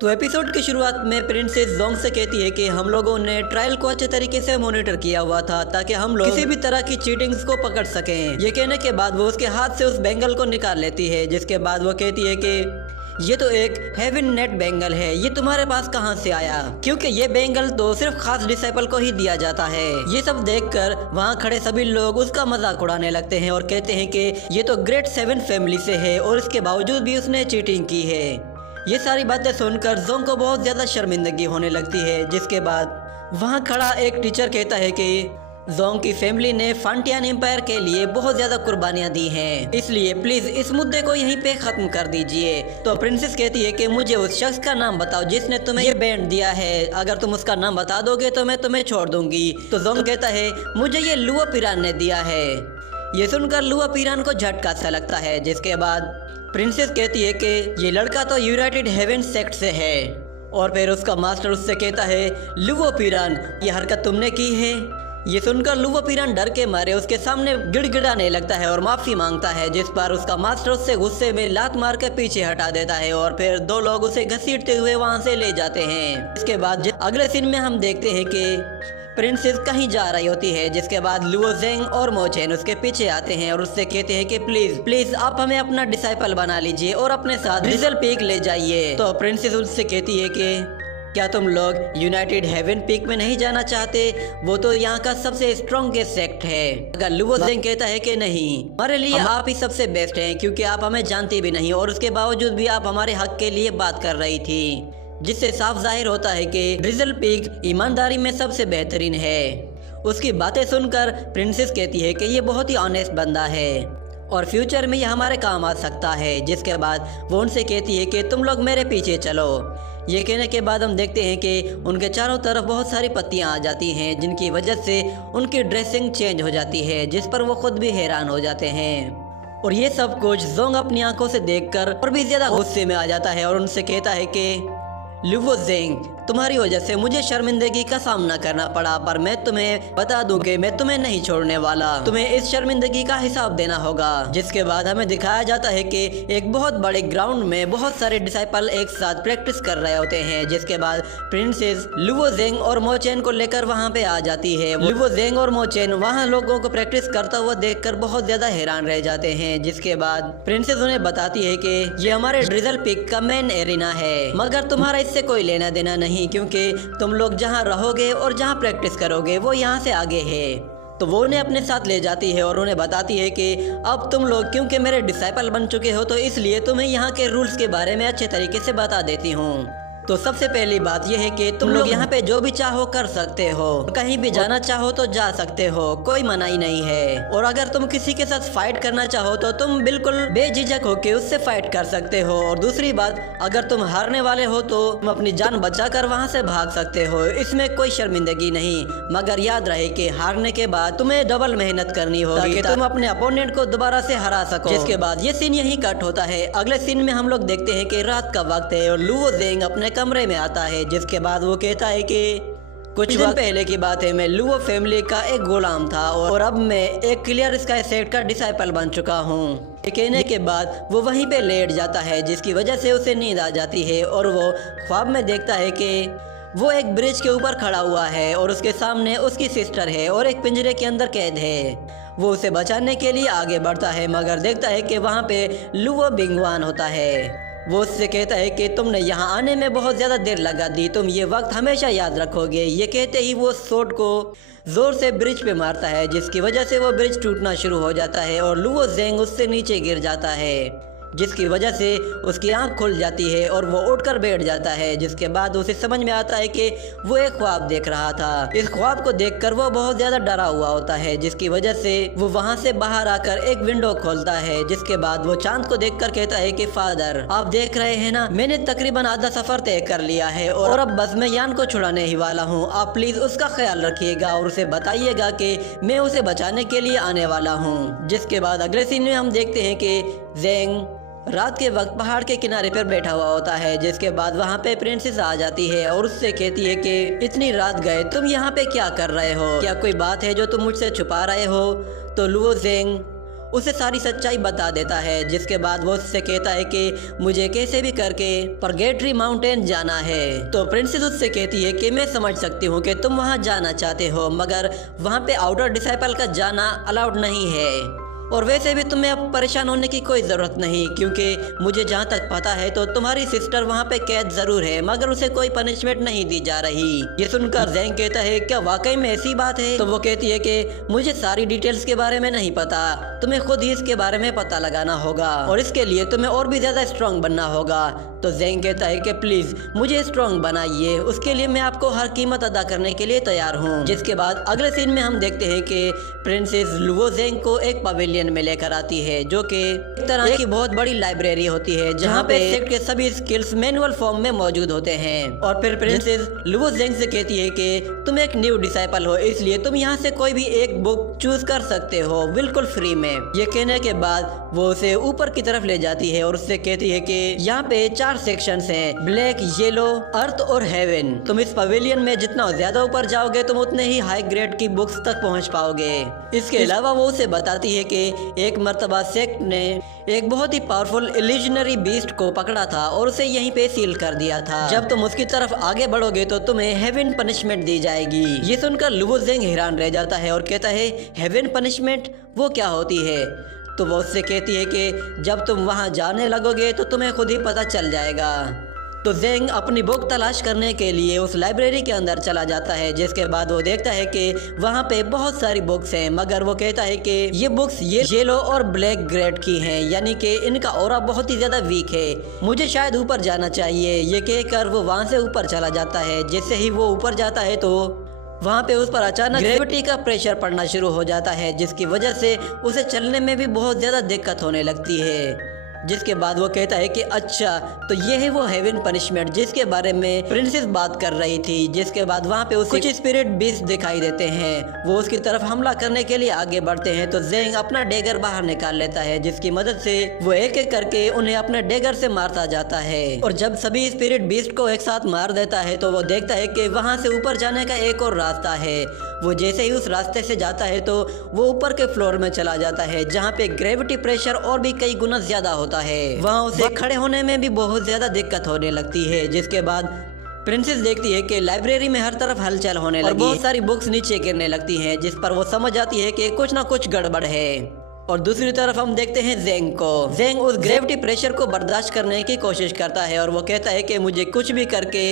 तो एपिसोड की शुरुआत में प्रिंसेस जोंग से कहती है कि हम लोगों ने ट्रायल को अच्छे तरीके से मॉनिटर किया हुआ था ताकि हम लोग किसी भी तरह की चीटिंग्स को पकड़ सकें। ये कहने के बाद वो उसके हाथ से उस बैंगल को निकाल लेती है, जिसके बाद वो कहती है कि ये तो एक हेवन नेट बैंगल है, ये तुम्हारे पास कहाँ से आया? क्योंकि ये बैंगल तो सिर्फ खास डिसाइपल को ही दिया जाता है। ये सब देखकर वहाँ खड़े सभी लोग उसका मजाक उड़ाने लगते हैं और कहते हैं कि ये तो ग्रेट 7 फैमिली से है और इसके बावजूद भी उसने चीटिंग की है। ये सारी बातें सुनकर जोंग को बहुत ज्यादा शर्मिंदगी होने लगती है। जिसके बाद वहाँ खड़ा एक टीचर कहता है कि जोंग की फैमिली ने फांटियान एम्पायर के लिए बहुत ज्यादा कुर्बानियां दी हैं, इसलिए प्लीज इस मुद्दे को यहीं पे खत्म कर दीजिए। तो प्रिंसेस कहती है कि मुझे उस शख्स का नाम बताओ जिसने तुम्हें ये बैंड दिया है, अगर तुम उसका नाम बता दोगे तो मैं तुम्हें छोड़ दूंगी। तो जोंग कहता है मुझे ये लुओ पिरान ने दिया है। ये सुनकर लुओ पिरान को झटका सा लगता है। जिसके बाद प्रिंसेस कहती है कि ये लड़का तो यूनाइटेड हेवन सेक्ट से है। और फिर उसका मास्टर उससे कहता है लुओ पिरान, ये हरकत तुमने की है। ये सुनकर लुओ पिरान डर के मारे उसके सामने गिड़गिड़ाने लगता है और माफी मांगता है, जिस पर उसका मास्टर उससे गुस्से में लात मार के पीछे हटा देता है और फिर दो लोग उसे घसीटते हुए वहां से ले जाते हैं। इसके बाद अगले सीन में हम देखते हैं कि प्रिंसेस कहीं जा रही होती है। जिसके बाद लुओ जेंग और मोचेन उसके पीछे आते हैं और उससे कहते हैं कि प्लीज आप हमें अपना डिसाइपल बना लीजिए और अपने साथ ड्रिजल पीक ले जाइए। तो प्रिंसेस उससे कहती है कि क्या तुम लोग यूनाइटेड हेवन पीक में नहीं जाना चाहते? वो तो यहाँ का सबसे स्ट्रॉन्गेस्ट सेक्ट है। अगर लुओ जेंग कहता है कि नहीं, हमारे लिए आप ही सबसे बेस्ट हैं क्योंकि आप हमें जानते भी नहीं और उसके बावजूद भी आप हमारे हक के लिए बात कर रही थी, जिससे साफ जाहिर होता है कि ड्रिजल पीक ईमानदारी में सबसे बेहतरीन है। उसकी बातें सुनकर प्रिंसेस कहती है कि ये बहुत ही ऑनेस्ट बंदा है और फ्यूचर में ये हमारे काम आ सकता है। जिसके बाद वो उनसे कहती है कि तुम लोग मेरे पीछे चलो। ये कहने के बाद हम देखते हैं कि उनके चारों तरफ बहुत सारी पत्तियां आ जाती हैं, जिनकी वजह से उनकी ड्रेसिंग चेंज हो जाती है, जिस पर वो खुद भी हैरान हो जाते हैं। और ये सब कुछ जोंग अपनी आंखों से देखकर और भी ज्यादा गुस्से में आ जाता है और उनसे कहता है कि लुओ जेंग, तुम्हारी वजह से मुझे शर्मिंदगी का सामना करना पड़ा, पर मैं तुम्हें बता दूं कि मैं तुम्हें नहीं छोड़ने वाला, तुम्हें इस शर्मिंदगी का हिसाब देना होगा। जिसके बाद हमें दिखाया जाता है कि एक बहुत बड़े ग्राउंड में बहुत सारे डिसाइपल एक साथ प्रैक्टिस कर रहे होते हैं। जिसके बाद प्रिंसेस लुओ जेंग और मोचेन को लेकर वहाँ पे आ जाती है। लुओ जेंग और मोचेन वहाँ लोगों को प्रैक्टिस करता हुआ देखकर बहुत ज्यादा हैरान रह जाते हैं। जिसके बाद प्रिंसेस उन्हें बताती है कि ये हमारे ड्रिजल पीक का मेन एरिना है, मगर तुम्हारा इससे कोई लेना देना नहीं, क्योंकि तुम लोग जहां रहोगे और जहां प्रैक्टिस करोगे वो यहां से आगे है। तो वो उन्हें अपने साथ ले जाती है और उन्हें बताती है कि अब तुम लोग क्योंकि मेरे डिसाइपल बन चुके हो तो इसलिए तुम्हें यहाँ के रूल्स के बारे में अच्छे तरीके से बता देती हूँ। तो सबसे पहली बात यह है कि तुम लोग यहाँ पे जो भी चाहो कर सकते हो, कहीं भी जाना चाहो तो जा सकते हो, कोई मनाही नहीं है। और अगर तुम किसी के साथ फाइट करना चाहो तो तुम बिल्कुल बेझिझक होके उससे फाइट कर सकते हो। और दूसरी बात, अगर तुम हारने वाले हो तो तुम अपनी जान बचाकर वहाँ से भाग सकते हो, इसमें कोई शर्मिंदगी नहीं। मगर याद रहे कि हारने के बाद तुम्हें डबल मेहनत करनी होगी ताकि तुम अपने अपोनेंट को दोबारा से हरा सको। जिसके बाद ये सीन यही कट होता है। अगले सीन में हम लोग देखते हैं कि रात का वक्त है और लुओ जेंग अपने कमरे में आता है। जिसके बाद वो कहता है कि कुछ दिन पहले की बात है, मैं लुओ फैमिली का एक गुलाम था और अब मैं एक क्लियर स्काई सेक्ट का डिसाइपल बन चुका हूँ। ये कहने के बाद वो वहीं पे लेट जाता है, जिसकी वजह से उसे नींद आ जाती है और वो ख्वाब में देखता है कि वो एक ब्रिज के ऊपर खड़ा हुआ है और उसके सामने उसकी सिस्टर है और एक पिंजरे के अंदर कैद है। वो उसे बचाने के लिए आगे बढ़ता है, मगर देखता है कि वहाँ पे लुओ बिंगवान होता है। वो उससे कहता है कि तुमने यहाँ आने में बहुत ज़्यादा देर लगा दी, तुम ये वक्त हमेशा याद रखोगे। ये कहते ही वो सोट को जोर से ब्रिज पे मारता है, जिसकी वजह से वो ब्रिज टूटना शुरू हो जाता है और लुओ जेंग उससे नीचे गिर जाता है, जिसकी वजह से उसकी आंख खुल जाती है और वो उठकर बैठ जाता है। जिसके बाद उसे समझ में आता है कि वो एक ख्वाब देख रहा था। इस ख्वाब को देखकर वो बहुत ज्यादा डरा हुआ होता है, जिसकी वजह से वो वहां से बाहर आकर एक विंडो खोलता है। जिसके बाद वो चांद को देखकर कहता है कि फादर, आप देख रहे हैं ना, मैंने तकरीबन आधा सफर तय कर लिया है और अब बस मैं यान को छुड़ाने ही वाला हूँ। आप प्लीज उसका ख्याल रखिएगा और उसे बताइएगा कि मैं उसे बचाने के लिए आने वाला हूँ। जिसके बाद अगले सीन में हम देखते हैं कि जेंग रात के वक्त पहाड़ के किनारे पर बैठा हुआ होता है। जिसके बाद वहाँ पे प्रिंसेस आ जाती है और उससे कहती है कि इतनी रात गए तुम यहाँ पे क्या कर रहे हो, क्या कोई बात है जो तुम मुझसे छुपा रहे हो? तो लुओ जेंग उसे सारी सच्चाई बता देता है, जिसके बाद वो उससे कहता है कि मुझे कैसे भी करके परगेटरी माउंटेन जाना है। तो प्रिंसेस उससे कहती है कि मैं समझ सकती हूँ कि तुम वहाँ जाना चाहते हो, मगर वहाँ पे आउटर डिसाइपल का जाना अलाउड नहीं है, और वैसे भी तुम्हें अब परेशान होने की कोई ज़रूरत नहीं, क्योंकि मुझे जहाँ तक पता है तो तुम्हारी सिस्टर वहाँ पे कैद ज़रूर है, मगर उसे कोई पनिशमेंट नहीं दी जा रही। ये सुनकर ज़ेंग कहता है क्या वाकई में ऐसी बात है? तो वो कहती है कि मुझे सारी डिटेल्स के बारे में नहीं पता, तुम्हें खुद ही इसके बारे में पता लगाना होगा, और इसके लिए तुम्हें और भी ज़्यादा स्ट्रॉन्ग बनना होगा। तो ज़ेंग कहता है कि प्लीज़ मुझे स्ट्रॉन्ग बनाइए, उसके लिए मैं आपको हर कीमत अदा करने के लिए तैयार हूँ। जिसके बाद अगले सीन में हम देखते हैं कि प्रिंसेस लुओ ज़ेंग को एक पवेलियन में लेकर आती है, जो कि एक तरह की बहुत बड़ी लाइब्रेरी होती है, जहाँ पे सेक्ट के सभी स्किल्स मैनुअल फॉर्म में मौजूद होते हैं। और फिर प्रिंसेस लुओ ज़ेंग से कहती है कि तुम एक न्यू डिसाइपल हो, इसलिए तुम यहाँ से कोई भी एक बुक चूज कर सकते हो बिल्कुल फ्री में। ये कहने के बाद वो उसे ऊपर की तरफ ले जाती है और उससे कहती है कि यहाँ पे 4 सेक्शंस हैं, ब्लैक, येलो, अर्थ और हेवन। तुम इस पवेलियन में जितना ज्यादा ऊपर जाओगे तुम उतने ही हाई ग्रेड की बुक्स तक पहुँच पाओगे। इसके अलावा वो उसे बताती है कि एक मर्तबा सेक्ट ने एक बहुत ही पावरफुल इल्यूजनरी बीस्ट को पकड़ा था और उसे यहीं पे सील कर दिया था। जब तुम उसकी तरफ आगे बढ़ोगे तो तुम्हें हेवन पनिशमेंट दी जाएगी। ये सुनकर लुओ ज़ेंग हैरान रह जाता है और कहता है हेवन पनिशमेंट वो क्या होती है? तो वो उससे कहती है कि जब तुम वहाँ जाने लगोगे तो तुम्हें खुद ही पता चल जाएगा। तो ज़ेंग अपनी बुक तलाश करने के लिए उस लाइब्रेरी के अंदर चला जाता है, जिसके बाद वो देखता है कि वहाँ पे बहुत सारी बुक्स हैं, मगर वो कहता है कि ये बुक्स येलो और ब्लैक ग्रेड की हैं, यानी कि इनका ऑरा बहुत ही ज़्यादा वीक है, मुझे शायद ऊपर जाना चाहिए। ये कहकर वो वहाँ से ऊपर चला जाता है। जैसे ही वो ऊपर जाता है तो वहाँ पे उस पर अचानक ग्रेविटी का प्रेशर पड़ना शुरू हो जाता है, जिसकी वजह से उसे चलने में भी बहुत ज़्यादा दिक्कत होने लगती है। जिसके बाद वो कहता है कि अच्छा तो ये है वो हेवन पनिशमेंट जिसके बारे में प्रिंसेस बात कर रही थी। जिसके बाद वहाँ पे उसे कुछ स्पिरिट बीस्ट दिखाई देते हैं, वो उसकी तरफ हमला करने के लिए आगे बढ़ते हैं। तो ज़ेंग अपना डेगर बाहर निकाल लेता है, जिसकी मदद से वो एक एक करके उन्हें अपने डेगर से मारता जाता है। और जब सभी स्पिरिट बीस्ट को एक साथ मार देता है तो वो देखता है कि वहाँ से ऊपर जाने का एक और रास्ता है। वो जैसे ही उस रास्ते से जाता है तो वो ऊपर के फ्लोर में चला जाता है, जहाँ पे ग्रेविटी प्रेशर और भी कई गुना ज्यादा होता है। वहाँ उसे खड़े होने में भी बहुत ज्यादा दिक्कत होने लगती है। जिसके बाद प्रिंसेस देखती है कि लाइब्रेरी में हर तरफ हलचल होने लगी और बहुत सारी बुक्स नीचे गिरने लगती हैं, जिस पर वो समझ आती है कि कुछ ना कुछ गड़बड़ है। और दूसरी तरफ हम देखते हैं ज़ेंग को। ज़ेंग उस ग्रेविटी प्रेशर को बर्दाश्त करने की कोशिश करता है और वो कहता है कि मुझे कुछ भी करके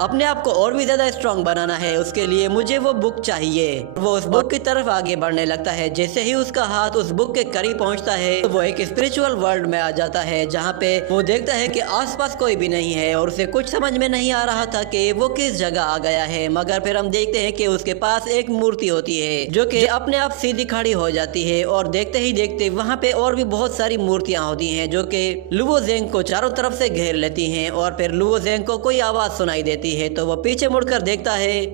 अपने आप को और भी ज़्यादा स्ट्रॉन्ग बनाना है, उसके लिए मुझे वो बुक चाहिए। वो उस बुक की तरफ आगे बढ़ने लगता है। जैसे ही उसका हाथ उस बुक के करीब पहुंचता है तो वो एक स्पिरिचुअल वर्ल्ड में आ जाता है, जहाँ पे वो देखता है कि आसपास कोई भी नहीं है और उसे कुछ समझ में नहीं आ रहा था कि वो किस जगह आ गया है। मगर फिर हम देखते हैं कि उसके पास एक मूर्ति होती है जो कि अपने आप सीधी खड़ी हो जाती है, और देखते ही देखते वहाँ पे और भी बहुत सारी मूर्तियाँ होती हैं जो कि लुओ ज़ेंग को चारों तरफ से घेर लेती हैं। और फिर लुओ ज़ेंग को कोई आवाज़ सुनाई देती है तो वो पीछे मुड़कर देखता है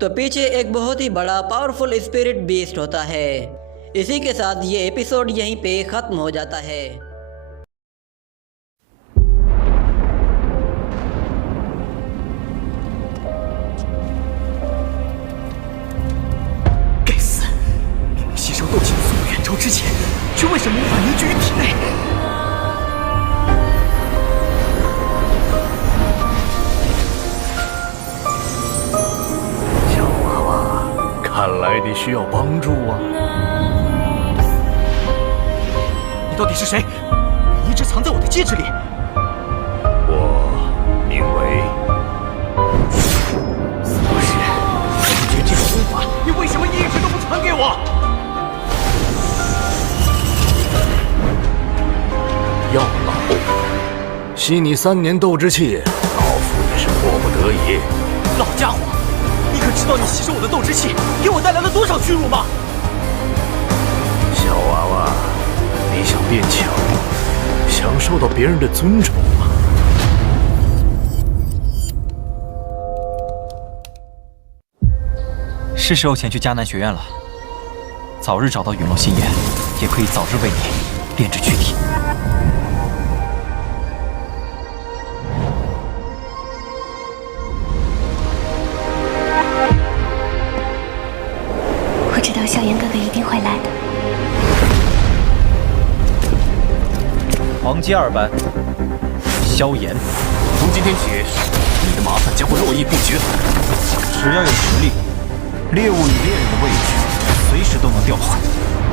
तो पीछे एक बहुत ही बड़ा पावरफुल स्पिरिट बीस्ट होता है। इसी के साथ ये एपिसोड यहीं पे ख़त्म हो जाता है।之前，却为什么无法凝聚于体内？小娃娃，看来你需要帮助啊！你到底是谁？你一直藏在我的戒指里。我名为不是，凝聚这个功法，你为什么一直都不传给我？药老，吸你3年斗之气，老夫也是迫不得已。老家伙，你可知道你吸收我的斗之气给我带来了多少屈辱吗？小娃娃，你想变强，想受到别人的尊崇吗？是时候前去迦南学院了。早日找到陨落心眼，也可以早日为你炼制躯体。我知道萧炎哥哥一定会来的。王阶2班，萧炎。从今天起，你的麻烦将会络绎不绝。只要有实力，猎物与猎人的位置随时都能调换。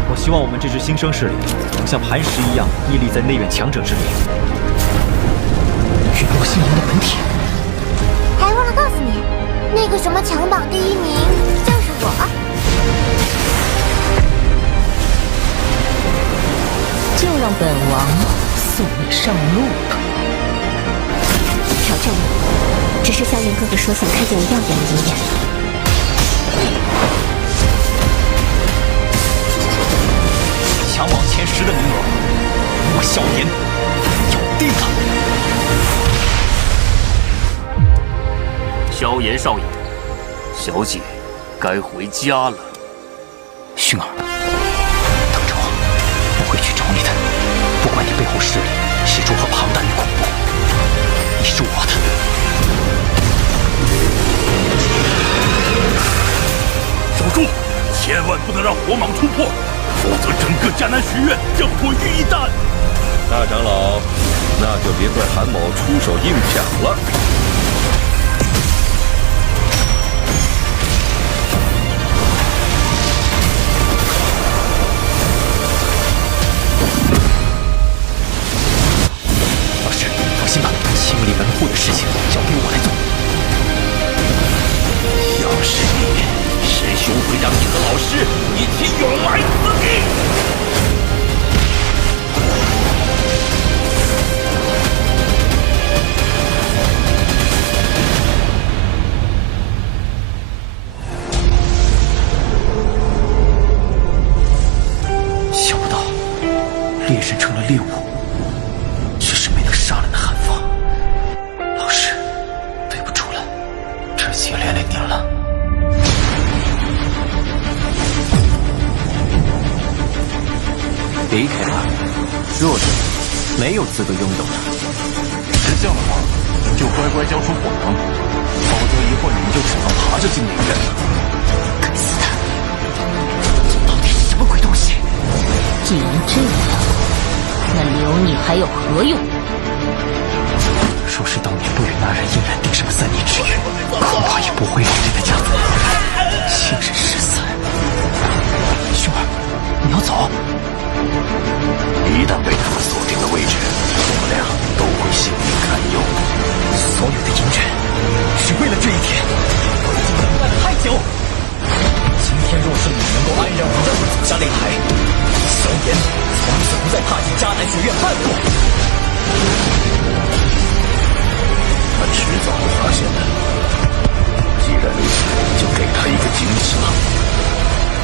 我希望我们这支新生势力能像磐石一样屹立在内院强者之列。陨落星灵的本体。还忘了告诉你，那个什么强榜第1名就是我。就让本王送你上路吧。调整了，只是萧炎哥哥说想看见我耀眼的一面。强榜前10的名额，我萧炎要定了。萧炎少爷，小姐该回家了。薰儿，等着我，我会去找你的。不管你背后势力是如何庞大与恐怖，你是我的。守住，千万不能让火蟒突破，否则整个迦南学院将毁于一旦。大长老，那就别怪韩某出手硬抢了。老师，放心吧，清理门户的事情交给我来做。要是你，师兄会让你和老师一起永埋此地。想不到，猎人成了猎物，却是没能杀了那韩放。老师，对不住了，这次也连累您了。离开他，弱者没有资格拥有的。是这样的话，就乖乖交出火能，否则一会儿你们就只能爬着进内院了。该死的，到底是什么鬼东西？既然这样，那留你还有何用？若是当年不与那人硬然定上3年之约，恐怕也不会连累的家族亲人失散。薰儿，你要走？一旦被他们锁定了位置，我们俩都会性命堪忧。所有的隐忍，是为了这一天。我已经等待了太久。今天若是你能够安然无恙地走下擂台，萧炎从此不再踏进迦南学院半步。他迟早会发现的。既然如此，就给他一个惊喜吧。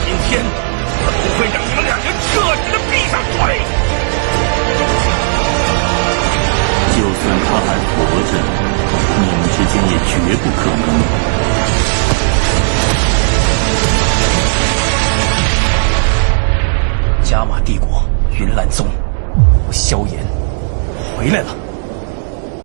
今天，他不会让你们两人彻底的闭上嘴。就算他还活着，你们之间也绝不可能。加玛帝国云岚宗，我萧炎回来了。